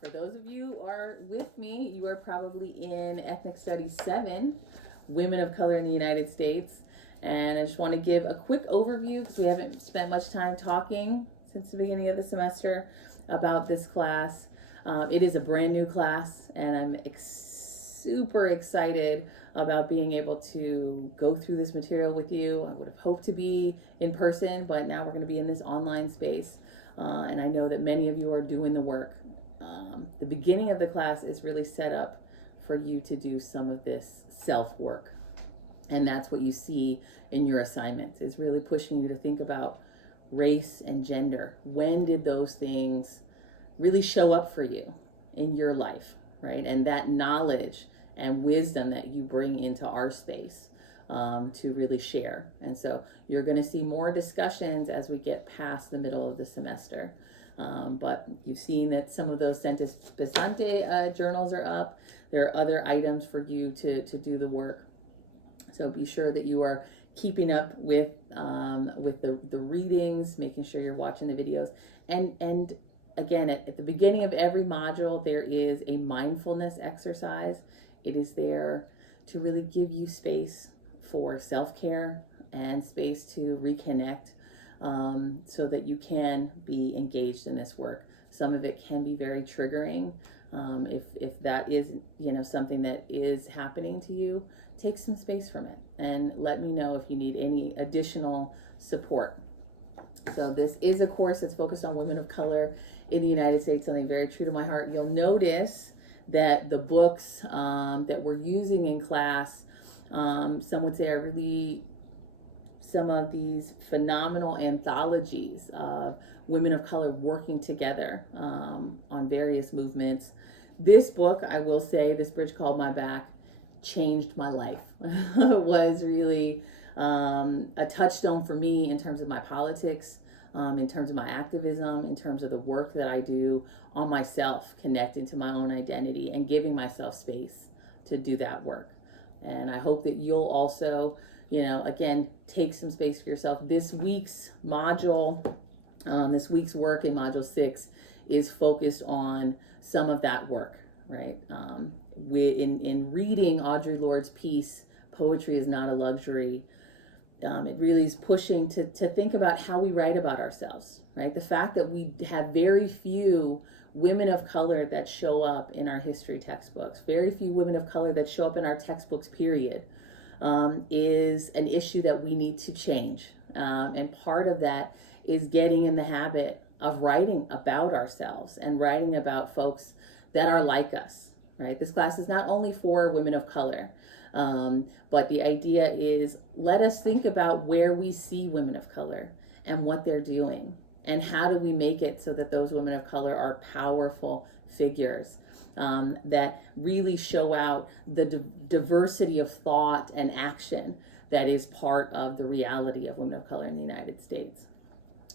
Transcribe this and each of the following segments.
For those of you who are with me, you are probably in Ethnic Studies 7, Women of Color in the United States. And I just want to give a quick overview because we haven't spent much time talking since the beginning of the semester about this class. It is a brand new class, and I'm super excited about being able to go through this material with you. I would have hoped to be in person, but now we're going to be in this online space. And I know that many of you are doing the work. The beginning of the class is really set up for you to do some of this self-work. And that's what you see in your assignments, is really pushing you to think about race and gender. When did those things really show up for you in your life, right? And that knowledge and wisdom that you bring into our space to really share. And so you're going to see more discussions as we get past the middle of the semester. But you've seen that some of those Centis Pesante journals are up. There are other items for you to do the work. So be sure that you are keeping up with the readings, making sure you're watching the videos. And again, at the beginning of every module, there is a mindfulness exercise. It is there to really give you space for self-care and space to reconnect so that you can be engaged in this work. Some of it can be very triggering. If that is, something that is happening to you, take some space from it and let me know if you need any additional support. So this is a course that's focused on women of color in the United States, something very true to my heart. You'll notice that the books that we're using in class, some would say are really some of these phenomenal anthologies of women of color working together on various movements. This book, I will say, This Bridge Called My Back, changed my life. It was really a touchstone for me in terms of my politics, in terms of my activism, in terms of the work that I do on myself, connecting to my own identity and giving myself space to do that work. And I hope that you'll also, again, take some space for yourself. This week's module, this week's work in Module 6 is focused on some of that work, right? In reading Audre Lorde's piece, Poetry is Not a Luxury, it really is pushing to think about how we write about ourselves, right? The fact that we have very few women of color that show up in our history textbooks, very few women of color that show up in our textbooks, period, is an issue that we need to change. And part of that is getting in the habit of writing about ourselves and writing about folks that are like us, right? This class is not only for women of color, but the idea is, let us think about where we see women of color and what they're doing, and how do we make it so that those women of color are powerful figures that really show out the diversity of thought and action that is part of the reality of women of color in the United States.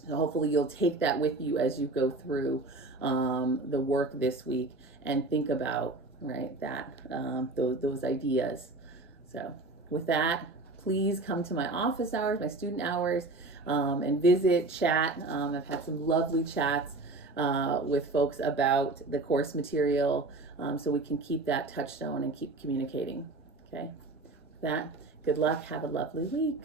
So hopefully you'll take that with you as you go through the work this week and think about, right, that those ideas. So with that, please come to my office hours, my student hours, and visit, chat. I've had some lovely chats with folks about the course material, so we can keep that touchstone and keep communicating. Okay, with that, good luck. Have a lovely week.